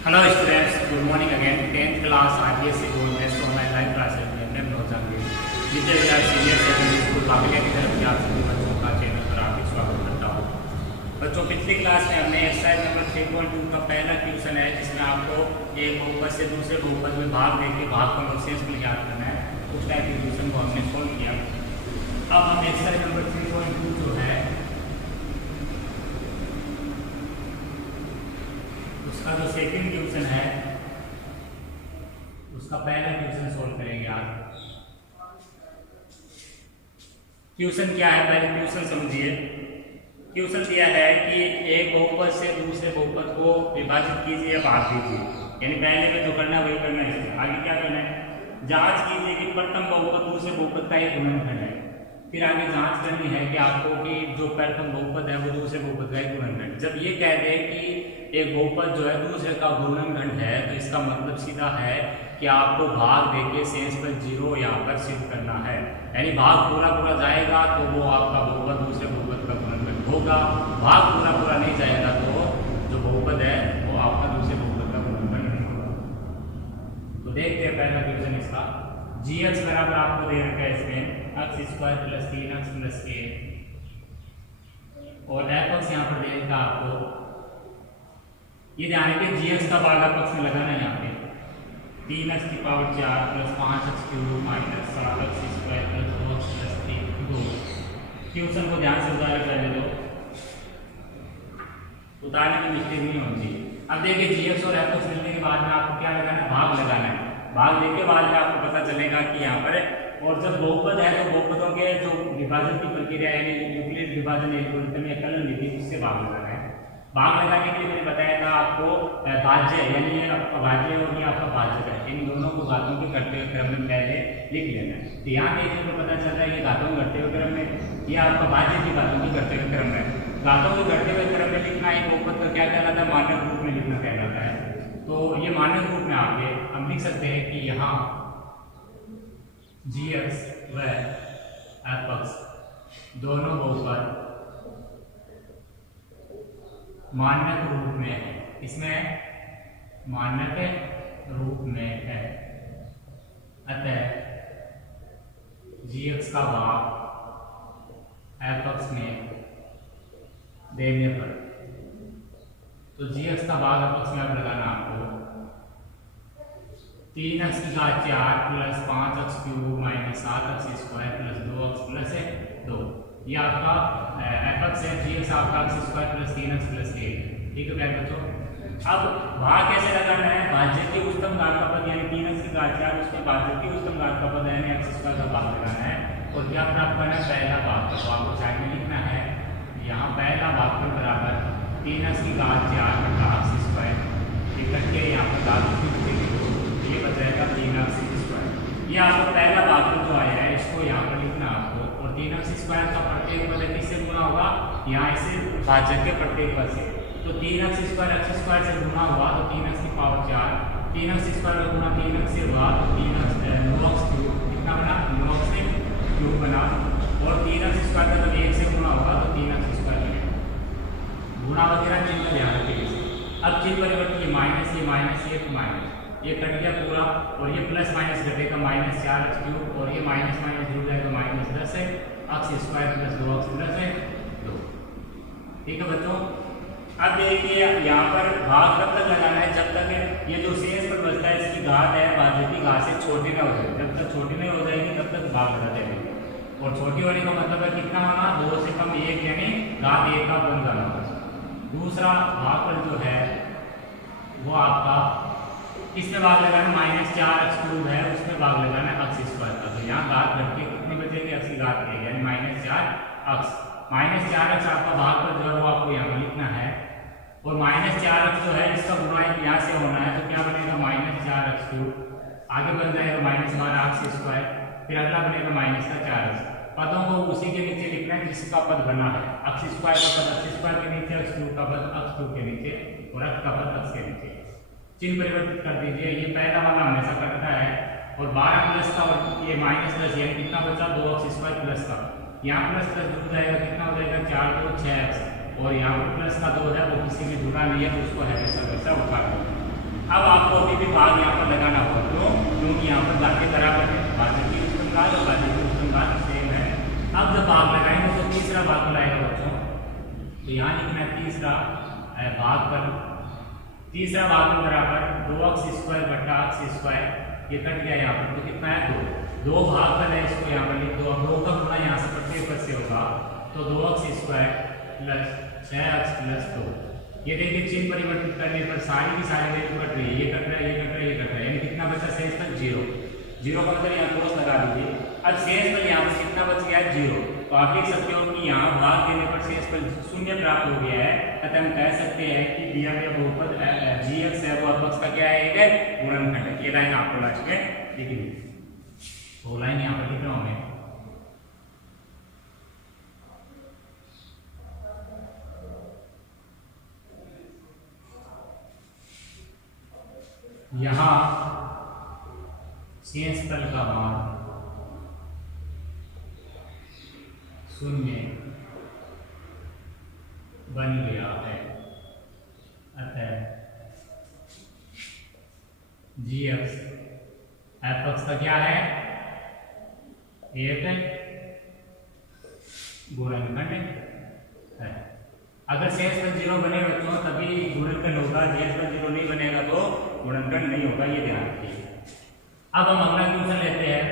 Hello students, good morning again. 10th class IPSC board में online live classes में मैं मनोज अंग्रेज Vidya Vihar senior secondary school काबिलिया की तरफ से आप सभी बच्चों का चैनल पर आपका स्वागत करता हूँ। बच्चों, पिछली क्लास में हमने एक्सरसाइज नंबर 3.2 का पहला क्वेश्चन है जिसमें आपको एक बहुपद से दूसरे बहुपद में भाग देके भाग का और शेष को याद करना है। उस टाइप के क्वेश्चन को हमने सोल्व किया। अब हम एक्सरसाइज नंबर 3.2 जो है उसका जो सेकंड क्वेश्चन है उसका पहला क्वेश्चन सोल्व करेंगे आप। क्वेश्चन क्या है, पहले क्वेश्चन समझिए। क्वेश्चन दिया है कि एक बहुपद से दूसरे बहुपद को विभाजित कीजिए या भाग दीजिए। यानी पहले में जो करना है वही करना है। इसमें आगे क्या करना है, जांच कीजिए कि प्रथम बहुपद दूसरे बहुपद का एक गुणनखंड है। फिर आगे जांच करनी है कि आपको कि जो प्रथम बहुपद है वो दूसरे बहुपद का एक गुणनखंड। जब ये कह दे कि एक बहुपद जो है दूसरे का गुणनखंड है तो इसका मतलब सीधा है कि आपको भाग देके शेष पर 0 यहाँ पर सिद्ध करना है। यानी भाग पूरा पूरा जाएगा तो वो आपका बहुपद दूसरे बहुपद का गुणनखंड होगा। भाग पूरा पूरा नहीं जाएगा तो जो बहुपद है वो आपका दूसरे बहुपद का गुणनखंड नहीं होगा। तो देखते हैं पहला क्वेश्चन इसका। gx बराबर आपको दे रखा है इसमें x² + 3x + a और f(x) यहाँ पर दे रखा आपको। ये ध्यान रखिए gx का भाग पक्ष में लगाना है यहाँ पे 3x⁴ + 5x³ - 7x² + 2x + 2। Question को ध्यान से उतार कर दो, उतारने में मिस्टेक नहीं होनी चाहिए। अब देखिए gx और f(x) मिलने के बाद में आपको क्या लगाना है, भाग लगाना है। भाग देने के बाद में आपको पता चलेगा कि यहाँ पर और जब बहुपद है तो बहुपदों के जो विभाजन की प्रक्रिया यानी यूक्लिड विभाजन एल्गोरिथम या कलन विधि उससे भाग लगाना है। भाग लगाने के लिए मैंने बताया था आपको भाज्य यानी ये आपका भाज्य और ये आपका भाजक है। इन दोनों को घातों के घटते हुए क्रम में पहले लिख लेना है। तो यहाँ देखने को पता चल रहा है ये घातों के घटते हुए क्रम में, ये आपका भाज्य की घातों के घटते हुए क्रम में। घातों के घटते हुए क्रम में लिखना है बहुपद का क्या कहलाता है, मानक रूप में लिखना कहलाता है। तो ये मानक रूप में आके हम लिख सकते हैं कि यहाँ gx व f(x) दोनों बहुपद मानक रूप में है। इसमें मानक रूप में है। अतः gx का भाग f(x) में देने पर तो gx का भाग f(x) में अब लगाना आपको 3x⁴ + 5x³ - 7x² + 2x + 2। ये आपका f(x) है, gx आपका x² + 3x + 1। ठीक है प्यारे बच्चों। अब भाग कैसे लगाना है, भाज्य के उच्चतम घात का पद यानी 3x⁴ उसके भाज्य के उच्चतम घात का पद यानी x² का भाग लगाना है। और क्या प्राप्त करना है, पहला भाग। तो आपको साइड में लिखना है यहाँ पहला भाग पर बराबर 3x⁴ + x²। इकट्ठे यहाँ पर घात ये बचाएगा 3x²। ये आपका पहला भाग जो आया है इसको यहाँ पर लिखना आपको। और 3x² का प्रत्येक पद किससे गुणा होगा, यहाँ इसे भाजक के प्रत्येक पद से। तो 3x² x² से गुणा हुआ तो 3x⁴। 3x² का गुणा 3x से हुआ तो 9x³ कितना बना, 9x³ बना। और 3x² का जब 1 से गुणा होगा तो 3x² बनेगा। गुणा वगैरह चिन्ह का ध्यान रखिए। अब चिन्ह परिवर्तन ये माइनस ये कट गया पूरा और ये प्लस माइनस घटेगा -4x³ और ये माइनस जुड़ जाएगा -10 है x² + 2x + 2। ठीक है बच्चों। अब देखिए यहाँ पर भाग कब तक लगाना है, जब तक ये जो शेष पर बचता है इसकी घात है भाज्य की घात से छोटी ना हो जाए। जब तक छोटी नहीं हो जाएगी तब तक भाग लगाते रहेंगे। और छोटी होने का मतलब है कितना होना, 2 से कम 1 यानी घात 1 का बन जाना। दूसरा भाग पर जो है वो आपका किसमें भाग लगाना, -4x³ है उसमें भाग लगाना है x² का। तो यहाँ घात घट के कितनी बचेगी, x की घात है यानी -4x। -4x आपका भाग पर जो है वो आपको यहाँ पर लिखना है। और -4x जो है इसका गुणा यहाँ से होना है तो क्या बनेगा, -4x³। आगे बन जाएगा -12x²। फिर अगला बनेगा -4x। पदों को उसी के नीचे लिखना है जिसका पद बना है। x² का पद x² के नीचे, x³ का पद x³ के नीचे और x का पद x के नीचे। चिन्ह परिवर्तित कर दीजिए। ये पहला वाला हमेशा करता है। और 12 प्लस का और ये -10 यानी कितना बचा, 2x² प्लस का। यहाँ प्लस जुड़ जाएगा, कितना हो जाएगा, 4 2 6x। और यहाँ पर प्लस का 2 है वो किसी में जुड़ा नहीं है तो उसको हमेशा वैसा उठा देंगे। भी भाग यहाँ पर लगाना होगा, क्योंकि यहाँ पर बाकी बराबर है, भाज्य की उत्तमकाल और भाज्य की उत्तमकाल सेम है। अब जब भाग लगाएंगे तो तीसरा भाग लाएगा बच्चों, तो यहाँ लिखना है तीसरा भागफल, तीसरा भागफल बराबर 2x² बटा x², ये कट गया यहाँ पर, तो कितना है 2 भागफल है, इसको यहाँ पर लिख दो। अब 2 का गुणा यहाँ से प्रत्येक पद से होगा, तो 2x² प्लस 6x प्लस 2। ये देखिए चिन्ह परिवर्तित करने पर सारी की सारी वैल्यू कट रही है, ये कट रहा है, ये कट रहा है, ये कट रहा है, यानी कितना बचा शेष तक 0। 0 का मतलब यहाँ क्रॉस लगा दीजिए। अब शेष पर यहाँ पर कितना बच गया है 0, तो आप देख सकते हो कि यहाँ भाग देने पर शेष पर 0 प्राप्त हो गया है। अतः हम कह सकते हैं कि दिया गया बहुपद gx है वो अपक्ष का क्या है, एक गुणनखंड है। ये लाइन आपको लास्ट में लिख लीजिए, वो लाइन यहाँ पर लिख रहा हूँ मैं। यहाँ शेष तल का मान 0 बन गया है, अतः gx f का क्या है, एक गुणनखंड है। अगर शेष पर 0 बने बच्चों तभी गुणनखंड होगा, शेष पर 0 नहीं बनेगा तो गुणनखंड नहीं होगा, ये ध्यान रखिए। अब हम अगला क्वेश्चन लेते हैं।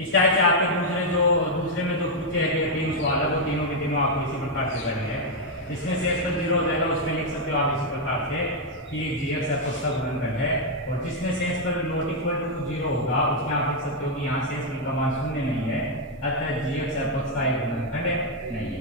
इस टाइप से आपके दूसरे में जो पूछे हैं कि 3 सवाल है, वो तीनों के तीनों आपको इसी प्रकार से करने हैं। जिसमें शेष पर 0 हो जाएगा उसमें लिख सकते हो आप इसी प्रकार से कि gx f का गुणनखंड है, और जिसमें शेष पर नॉट इक्वल टू 0 होगा उसमें आप लिख सकते हो कि यहाँ शेष का मान 0 नहीं है, अतः gx f का एक गुणनखंड नहीं है।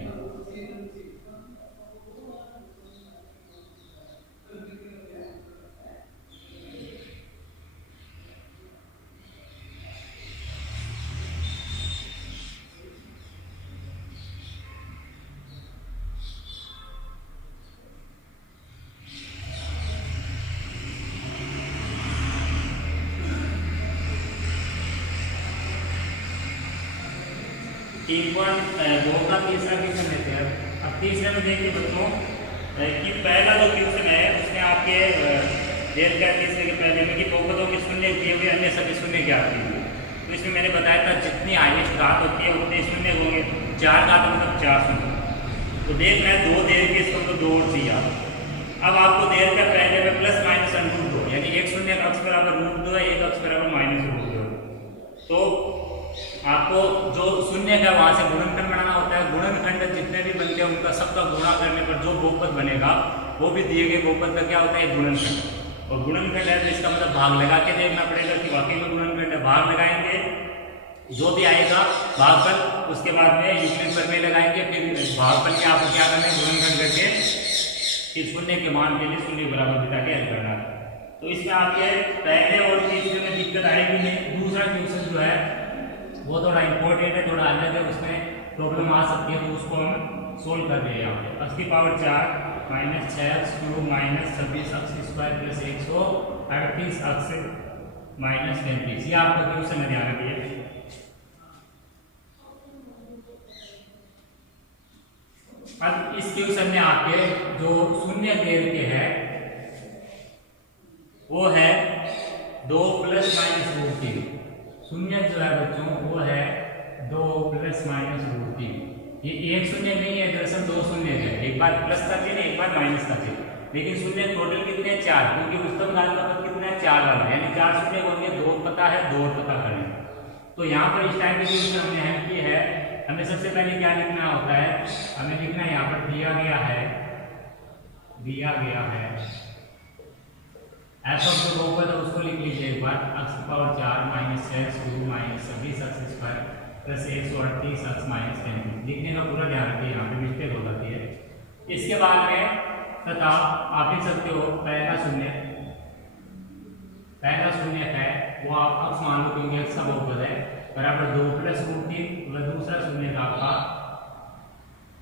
दो का तीसरा क्वेश्चन लेते हैं। अब तीसरे में देखिए बच्चों कि पहला जो क्वेश्चन है उसमें आपके डेल का तीसरे के पहले में कि बहुपदों के शून्य दिए हुए अन्य सभी शून्य ज्ञात कीजिए। तो इसमें मैंने बताया था जितनी हाईएस्ट घात होती है उतने शून्य होंगे, 4 घात मतलब 4 शून्य। तो देख रहे हैं 2 दे के इसको तो 2 और चाहिए। अब आपको देर का पहले में प्लस माइनस √2 यानी एक शून्य का अक्ष बराबर √2 है, एक अक्ष बराबर -√2। तो आपको जो शून्य का वहां से गुणनखंड बनाना होता है। गुणनखंड जितने भी बनते हैं उनका सबका गुणा करने पर जो बहुपद बनेगा वो भी दिए गए बहुपद का क्या होता है, गुणनखंड। और गुणनखंड है तो इसका मतलब भाग लगा के देखना पड़ेगा कि वाकई में गुणनखंड है। भाग लगाएंगे जो भी आएगा भागफल, उसके बाद में यूक्लिड प्रमेय लगाएंगे, फिर भागफल के आपको क्या करना है, गुणनखंड करके इस शून्य के मान के लिए शून्य बराबर बिता के हल करना। तो इसमें आपके पहले और तीसरे में दिक्कत आएगी नहीं। दूसरा क्वेश्चन जो है वो थोड़ा इंपॉर्टेंट है, थोड़ा अलग है, उसमें प्रॉब्लम आ सकती है, तो उसको हम सोल्व कर रहे हैं यहाँ पे। x की power 4 minus 6x³ minus 26x² plus 138x minus 35। ये आपका क्वेश्चन ध्यान रखिए। अब इस क्वेश्चन में आपके जो शून्य देर के है वो है 2 + -√3। शून्य जो है बच्चों वो है 2 + -√3। ये एक शून्य नहीं है, दरअसल 2 शून्य है, एक बार प्लस का चिन्ह एक बार माइनस का चिन्ह। लेकिन शून्य टोटल कितने हैं, 4, क्योंकि उत्तम घात का पद कितना है, 4 वाला, यानी 4 शून्य होंगे, 2 पता है, 2 पता करें। तो यहाँ पर इस टाइप की क्वेश्चन हमने हेल्प की है। हमें सबसे पहले क्या लिखना होता है, हमें लिखना है यहाँ पर दिया गया है f जो बहुपद है उसको लिख लीजिए एक बार। x की power 4 minus 6x³ minus 26x² plus 138x minus 35। लिखने का पूरा ध्यान रखिए, यहाँ पे मिस्टेक हो जाती है। इसके बाद में तथा आप लिख सकते हो पहला शून्य है वो आप x मान लो क्योंकि x का बहुपद है बराबर 2 + √3। और दूसरा शून्य का आपका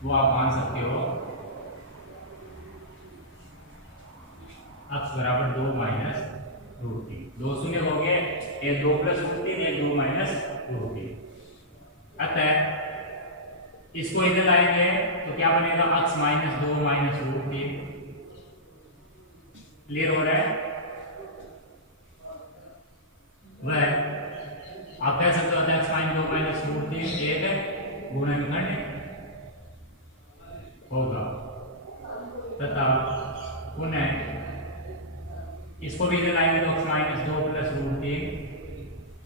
वो आप मान सकते हो x बराबर 2 - √3। 2 शून्य हो गए, एक 2 + √3, एक 2 - √3। अतः इसको इधर लाएंगे तो क्या बनेगा, x - 2 - √3। क्लियर हो रहा है। वह आप कह सकते हो x माइनस 2 माइनस रूट 3 एक गुणनखंड होगा तथा पुनः इसको भी इधर लाएंगे तो x माइनस 2 प्लस रूट 3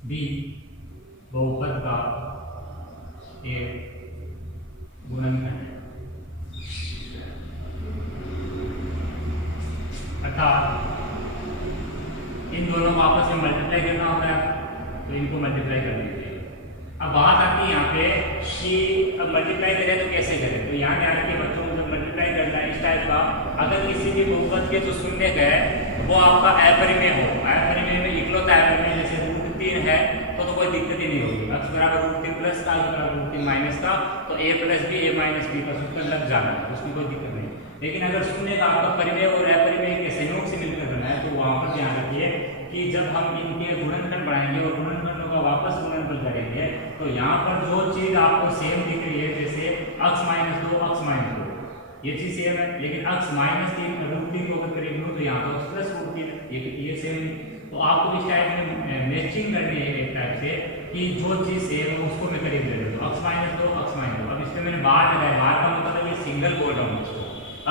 भी बहुपद का एक गुणनखंड है। अर्थात इन दोनों को आपस में मल्टीप्लाई करना होता है, तो इनको मल्टीप्लाई कर लीजिए। अब बात आती है यहाँ पे कि अब मल्टीप्लाई करें तो कैसे करें, तो यहाँ ध्यान रखिए बच्चों, जब मल्टीप्लाई करना है इस टाइप का, अगर किसी भी बहुपद के जो शून्य है वो आपका अपरिमेय हो, अपरिमेय में इकलौता अपरिमेय जैसे रूट 3 है तो कोई दिक्कत ही नहीं होगी। x बराबर रूट 3 प्लस का, बराबर रूट 3 माइनस का, तो a plus b a minus b का सूत्र लग जाना है, उसमें कोई दिक्कत नहीं। लेकिन अगर शून्य का आपका परिमेय और अपरिमेय के संयोग से मिलकर करना है तो वहां पर ध्यान रखिए कि जब हम इनके गुणनखंड बनाएंगे और गुणनखंडों का वापस गुणनफल करेंगे तो यहाँ पर जो चीज आपको सेम दिख रही है, जैसे x माइनस 2 x माइनस 2 ये चीज सेम है, लेकिन x माइनस 3 रूट 3 को अगर करेंगे तो यहाँ पर प्लस रूट 3 ये सेम है। तो आपको इस टाइप में मैचिंग करनी है एक टाइप से कि जो चीज सेम है उसको मैं करीब दे दूँ। x माइनस 2 x माइनस 2, अब इसमें मैंने बार लगाया, बार का मतलब ये सिंगल बोल रहा हूँ इसको,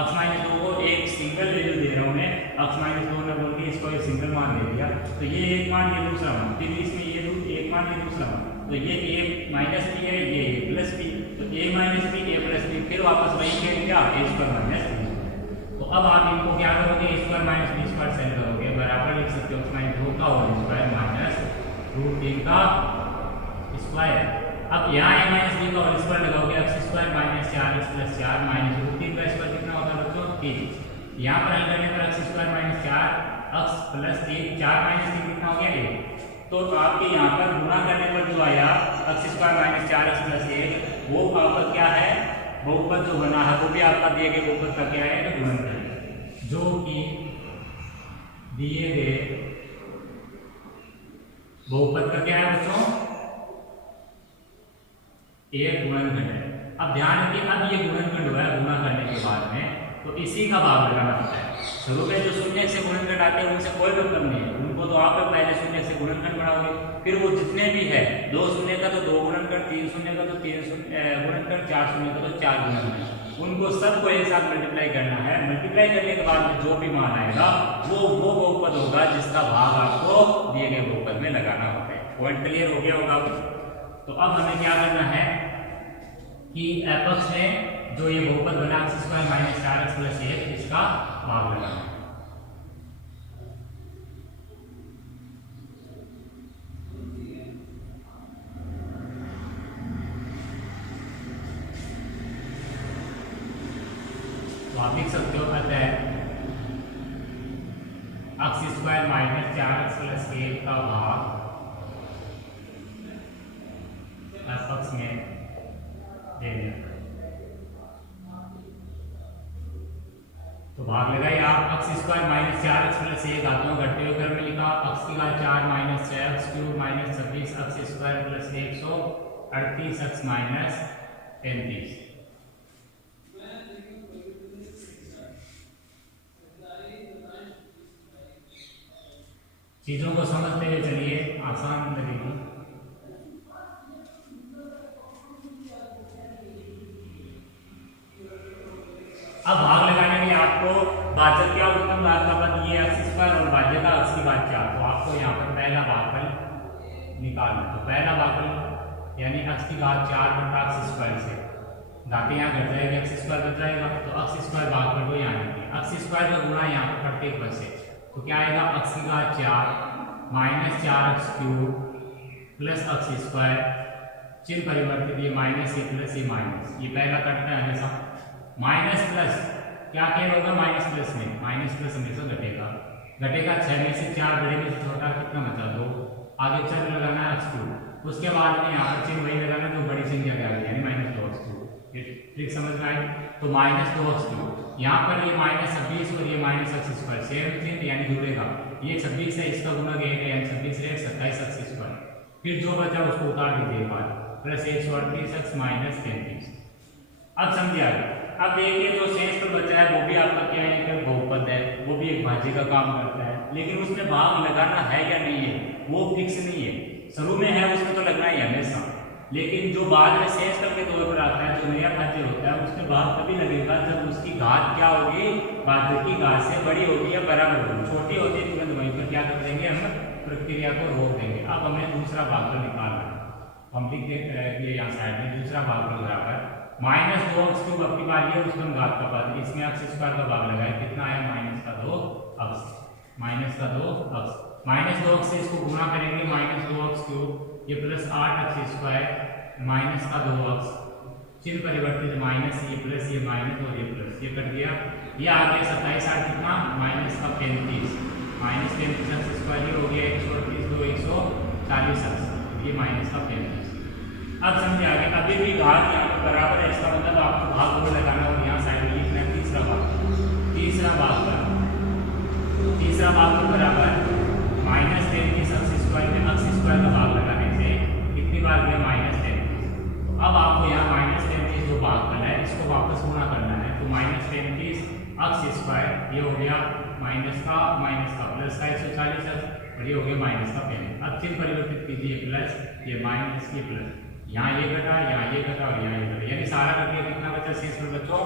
x माइनस 2 को एक सिंगल वैल्यू दे रहा हूँ मैं, x माइनस 2 ने बोल के इसको एक सिंगल मान दे दिया, तो ये एक मान ये दूसरा मान, फिर इसमें ये एक मान ये दूसरा मान, तो ये a माइनस बी है, ये a प्लस बी, तो a minus b a plus b, फिर वापस वही खेल क्या a स्क्वायर माइनस बी। तो अब आप इनको क्या करोगे, a square minus b square सेल करोगे, बराबर लिख सकते हो x माइनस 2 का होल स्क्वायर माइनस रूट 3 का स्क्वायर। अब यहाँ a माइनस बी का होल स्क्वायर लगाओगे, x square minus 4x plus 4 minus root 3 का स्क्वायर कितना होता है बच्चों 3। यहाँ पर हल करने पर x square minus 4x plus 3, 4 minus 3 कितना हो गया 1। तो आपके यहाँ पर गुणा करने पर जो आया x square minus 4x plus 1 वो आपका क्या है, बहुपद जो बना है वो भी आपका दिए गए बहुपद का क्या है गुणनखंड, जो कि दिए गए बहुपद का क्या है बच्चों एक गुणनखंड है। अब ध्यान रखिए, अब ये गुणनखंड हुआ है, गुणा करने के बाद में तो इसी का भाग लगाना होता है। शुरू में जो शून्य से गुणनखंड आते हैं उनसे कोई मतलब नहीं है, उनको तो आप पहले शून्य से गुणनखंड बनाओगे, फिर वो जितने भी है 2 शून्य का तो 2 गुणनखंड, 3 शून्य का तो 3 गुणनखंड, 4 शून्य का तो 4 गुणनखंड, उनको सबको एक साथ मल्टीप्लाई करना है। मल्टीप्लाई करने के बाद में जो भी मान आएगा वो बहुपद होगा जिसका भाग आपको दिए गए बहुपद में लगाना होता है। पॉइंट क्लियर हो गया होगा। तो अब हमें क्या करना है कि एपक्स में जो ये बहुपद बना x square minus 4x plus 1 इसका भाग लगाना है। तो आप लिख सकते हो अतः x square minus 4x plus 1 का भाग एपक्स में दे दिया। तो भाग लगाइए आप, x square minus 4x plus 1 घातों घटते हुए क्रम में लिखा, x की घात 4 minus 6x cube minus 26 x square plus 138 x minus 35। चीजों को समझते हुए चलिए, आसान लगेगी। अब भाग लगाने में आपको भाजक क्या उत्तम भाग का पद ये x स्क्वायर और भाज्य का x की घात 4, तो आपको यहाँ पर पहला भागफल निकालना। तो पहला भागफल यानी x की घात 4 बटा x स्क्वायर से घाते यहाँ घट जाएगी, x स्क्वायर बच जाएगा, तो x स्क्वायर भागफल को यहाँ लिखिए, x स्क्वायर का गुणा यहाँ पर प्रत्येक पद से, तो क्या आएगा x की घात 4 minus 4x cube plus x square, चिन्ह परिवर्तित ये माइनस ये प्लस ये माइनस, ये पहला कटता है हमेशा, माइनस प्लस क्या क्या होगा माइनस प्लस में, माइनस प्लस हमेशा घटेगा, घटेगा 6 में से 4 बड़े में से छोटा कितना बचा 2, आगे चिन्ह लगाना है x क्यूब, उसके बाद में यहाँ पर चिन्ह वही लगाना जो बड़ी संख्या के आगे यानी माइनस 2x क्यूब। ये ट्रिक समझ में आई। तो माइनस 2x क्यूब, यहाँ पर ये माइनस 26 और ये माइनस x स्क्वायर सेम चिन्ह यानी जुड़ेगा, ये 26 है इसका गुना गया यानी 26 है 27 x स्क्वायर, फिर जो बचा उसको उतार दीजिए बाद प्लस 138 x माइनस 35। अब समझिए आगे। अब देखिए जो शेष पर बचा है वो भी आपका क्या है, बहुपद है, वो भी एक भाज्य का काम करता है। लेकिन उसमें भाग लगाना है या नहीं है वो फिक्स नहीं है। शुरू में है उसमें तो लगना ही है हमेशा, लेकिन जो बाद में शेष करके तौर पर आता है, जो नया भाज्य होता है, उसमें भाग तभी लगेगा जब उसकी घात क्या होगी, भाज्य की घात से बड़ी होगी या बराबर होगी। छोटी होती है तुरंत वहीं पर क्या कर देंगे, हम प्रक्रिया को रोक देंगे। अब हमें दूसरा भाग निकालना है, हम लिख देते यहाँ साइड में दूसरा भाग बराबर -2x³ अब की बारी है, उसमें हम घात का पद, इसमें x² का भाग लगाए, कितना आया -2x, -2x से इसको गुणा करेंगे, -2x³ ये प्लस 8x² -2x, चिन्ह परिवर्तित माइनस, ये प्लस ये माइनस और ये प्लस, ये कट गया, ये आ गया 27 8 कितना -35, -35x² ये हो गया 138 2 140x, ये -35। अब समझे आगे, अभी भी घात यहाँ पर बराबर है, इसका मतलब आपको भाग को लगाना और यहाँ साइड में लिखना है तीसरा भाग को बराबर -33x² में x² का भाग लगाने से कितनी बार गया -33। तो अब आपको यहाँ -33 जो भाग करना है इसको वापस गुणा करना है, तो -33x² ये हो गया माइनस का प्लस का 140x और ये हो गया -35। अब चिन्ह परिवर्तित कीजिए, प्लस ये माइनस ये प्लस, यहाँ ये घटा और यहाँ ये घटा, यानी सारा करके कितना बचा शेष पर बच्चों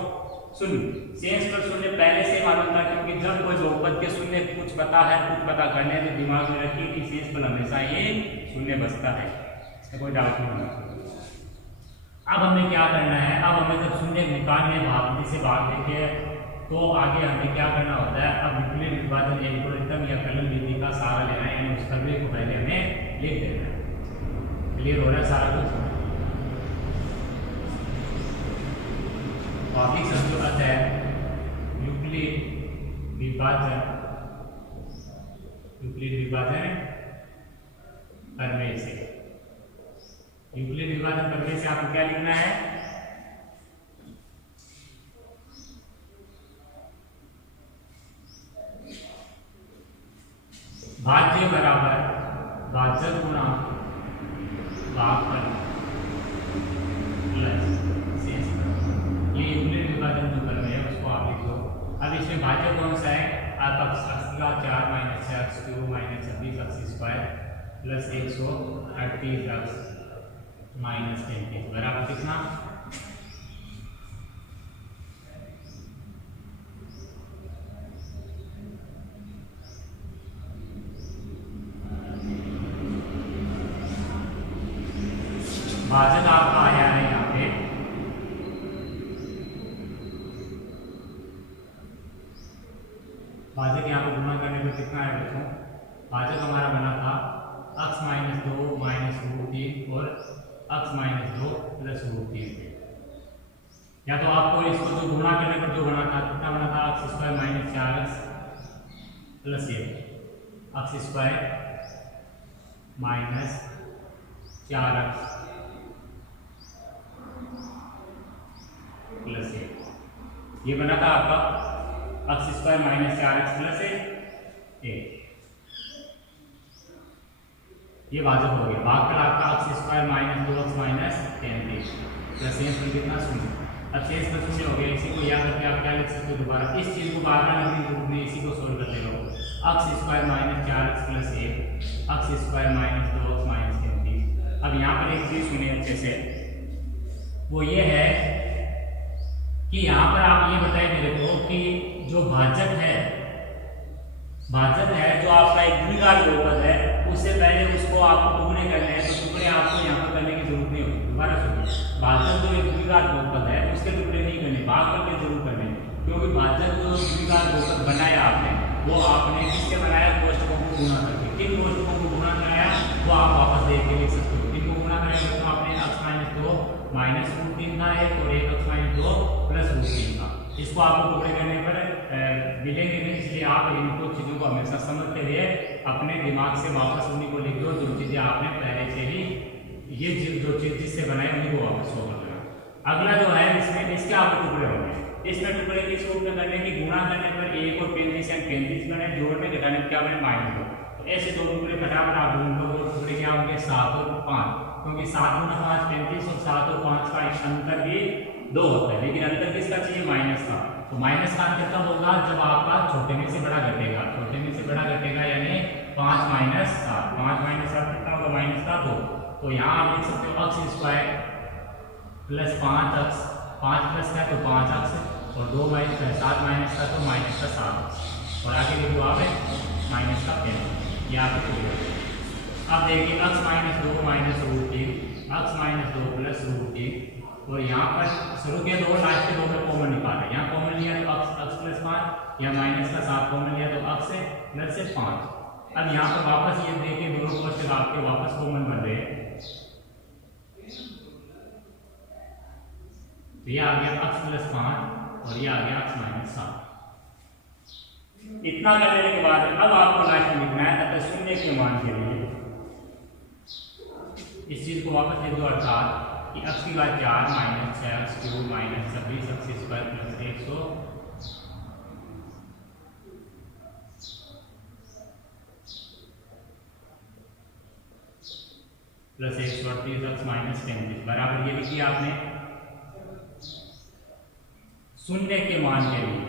0। शेष पर 0 पहले से मालूम था, क्योंकि जब कोई बहुपद के शून्य कुछ पता है, कुछ पता करने तो दिमाग में रखिए कि शेष पर हमेशा ये 0 बचता है, इसका कोई डाउट नहीं होगा। अब हमें क्या करना है, अब हमें जब 0 निकालने भाग से भाग देखे तो आगे हमें क्या करना होता है, अब न्यूक्लियर विभाजन एल्गोरिथम या कलन विधि का सहारा लेना है, यानी उस फॉर्मूले को पहले हमें लिख देना है। क्लियर हो रहा है सारा कुछ? बाकी समझो है यूक्लिड विभाजन प्रमेय से, यूक्लिड विभाजन प्रमेय से आपको क्या लिखना है, भाज्य बराबर भाजक गुणा भागफल प्लस शेष। ये यूक्लिड विभाजन जो प्रमेय है उसको आप लिख दो। अब इसमें भाज्य कौन सा है, x का 4 - 6x³ -26x² प्लस 138x -33 बराबर कितना, भाजक आपका आया है यहाँ पे भाजक यहाँ पे गुणा करने पर कितना है बच्चों, भाजक हमारा बना था x - 2 -√3 और x - 2 +√3। या तो आपको इसको जो गुणा करने पर जो बना था कितना बना था, x² - 4x प्लस ये x² - 4x प्लस ये बना था आपका x² - 4x प्लस 1। ये भाजक हो गया, भागफल आपका x² - 2x -33 प्लस शेष पर कितना 0। अब शेष पर 0 हो गया, इसी को याद करके आप क्या लिख सकते हो, दोबारा इस चीज को बार बार लिखने की जरूरत नहीं, इसी को सोल्व कर लेगा। x² - 4x plus 1 x² - 2x -33। अब यहाँ पर एक चीज सुनिए अच्छे से, वो ये है कि यहाँ पर आप ये बताइए मेरे को कि जो भाजक है जो आपका एक द्विघात बहुपद है, उससे पहले उसको आपको टुकड़े करने हैं, तो टुकड़े आपको यहाँ पर करने की जरूरत नहीं होती। दोबारा सुनिए, भाजक जो एक द्विघात बहुपद है उसके टुकड़े नहीं करने, भागफल के जरूर करने, क्योंकि भाजक जो द्विघात बहुपद बनाया आपने, वो आपने किससे बनाया, कोष्टकों को गुणा करके। किन कोष्टकों को गुणा कराया वो आप वापस देख के लिख सकते हो। किनको गुणा कराया तो आपने x - 2 -√3 था एक, और एक x - 2 +√3 था। इसको आपको टुकड़े करने पर मिलेंगे नहीं, इसलिए आप इनको चीज़ों को हमेशा समझते हुए अपने दिमाग से वापस उन्हीं को लिख दो जो चीज़ें आपने पहले से ही ये जो चीज़ जिससे बनाई उन्हीं को वापस शो कर देना। अगला जो है इसमें इसके आपको टुकड़े होंगे, इसमें टुकड़े किस रूप में करने की, गुणा करने पर 1 और 35 यानी 35 बने, जोड़ने घटाने पर क्या बने -2। तो ऐसे दो टुकड़े फटाफट आप ढूंढ लो, वो टुकड़े क्या होंगे 7 और 5, क्योंकि 7 × 5 35 और 7 और 5 का अंतर भी 2 होता है, लेकिन अंतर किसका चाहिए, माइनस का। तो माइनस का अंतर कब होगा, जब आपका छोटे में से बड़ा घटेगा, छोटे में से बड़ा घटेगा 5 माइनस 7, 5 माइनस 7 कितना होगा, माइनस का 2। तो यहाँ आप लिख सकते हो अक्स स्क्वायर प्लस 5 अक्स, 5 प्लस का तो 5 अक्स और 2 माइनस 7 माइनस का तो माइनस का 7 और आगे लिखो आप माइनस का 3। ये आपको अब देखिए x minus 2 minus root 3, x minus 2 plus root 3 और यहाँ पर शुरू के 2 लास्ट के 2 में कॉमन निकाला, यहाँ कॉमन लिया तो अक्स प्लस 5 या माइनस का 7 कॉमन लिया तो अक्स से प्लस से 5। अब यहाँ पर वापस ये देखिए दोनों कोष्टक आपके वापस कॉमन बन रहे हैं, तो ये आ गया अक्स प्लस 5 और ये आ गया अक्स माइनस 7। इतना कर लेने के बाद अब आपको लास्ट में लिखना है तथा शून्य के मान के लिए इस चीज को वापस लिख दो, अर्थात कि अक्स की बात 4 minus 6 x cube minus 26 x square plus 100 plus 138 x minus 35 बराबर ये लिखिए आपने शून्य के मान के लिए।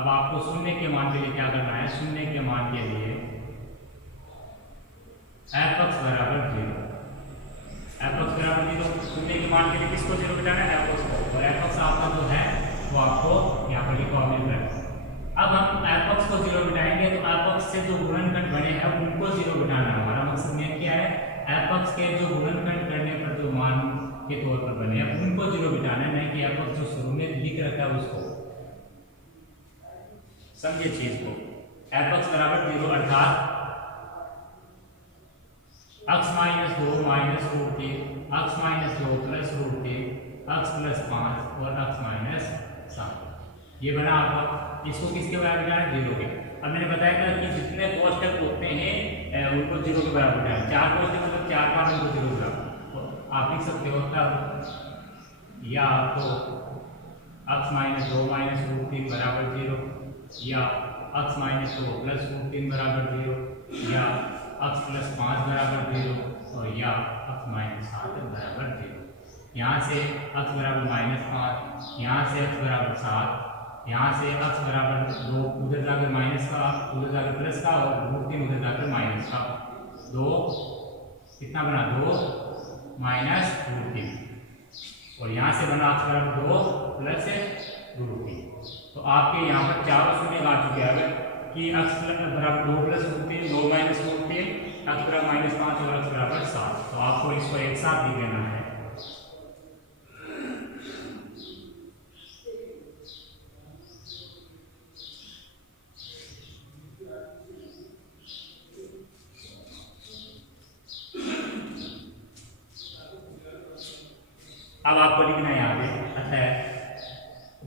अब आपको शून्य के मान के लिए क्या करना है, शून्य के मान के लिए एफ एक्स बराबर 0, एफ एक्स बराबर 0 शून्य के मान के लिए किसको 0 बिठाना है, एफ एक्स को, और एफ एक्स आपका जो है वो आपको यहाँ पर लिखा हुआ है। अब हम एफ एक्स को 0 बिठाएंगे तो एफ एक्स से जो गुणनखंड बने हैं उनको 0 बिठाना है। हमारा मकसद ये क्या है, एफ एक्स के जो गुणनखंड करने पर जो मान के तौर पर बने हैं उनको 0 बिठाना है, नहीं कि एफ एक्स जो शुरू में लिख रखा है उसको। समझिए चीज को, एफ एक्स बराबर 0 अर्थात x minus 2 minus root 3, x minus 2 plus root 3, x plus 5 और अक्स माइनस 7। ये बना आपका, इसको किसके बराबर है, 0 के। अब मैंने बताया था कि जितने कोष्टक होते हैं उनको 0 के बराबर है, 4 कोष्टक मतलब 4 बार उनको 0 के बराबर आप लिख सकते हो। तब या तो अक्स माइनस 2 माइनस रूट 3 बराबर 0, या अक्स माइनस 2 प्लस रूट 3 बराबर 0, या अक्स प्लस 5 बराबर 0 और या अक्स माइनस 7 बराबर 0। यहाँ से अक्स बराबर माइनस 5, यहाँ से अक्स बराबर 7, यहाँ से अक्स बराबर 2 उधर जाकर माइनस का, उधर जाकर प्लस का और रूट 3 उधर जाकर माइनस का, 2 कितना बना 2 माइनस रूट 3 और यहाँ से बना अक्स बराबर 2 प्लस रूट 3। तो आपके यहाँ पर चारों शून्य आ चुके हैं कि अक्स बराबर 2 प्लस रूट 3, 2 माइनस रूट 3, अक्स बराबर माइनस 5 और अक्स बराबर 7। तो आपको इसको एक साथ लिख देना है। अब आपको लिखना है यहाँ पे, अतः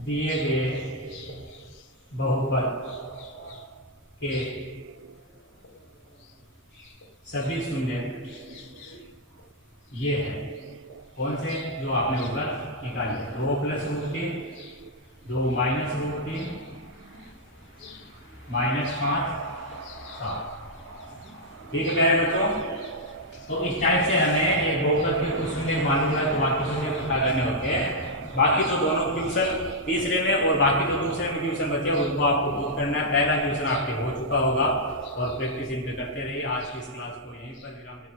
दिए गए बहुपद के सभी शून्य ये है, कौन से, जो आपने ऊपर निकाले, 2 plus root 3, 2 minus root 3, minus 5, 7। ठीक है मेरे बच्चों, तो इस टाइप से हमें ये बहुपद के कुछ शून्य मालूम है तो बाकी शून्य पता करने होते हैं। बाकी जो दोनों ट्यूशन तीसरे में और बाकी जो दूसरे में ट्यूशन बचे उनको आपको खुद करना है। पहला ट्यूशन आपके हो चुका होगा और प्रैक्टिस इन पे करते रहिए। आज की इस क्लास को यहीं पर विराम देते हैं।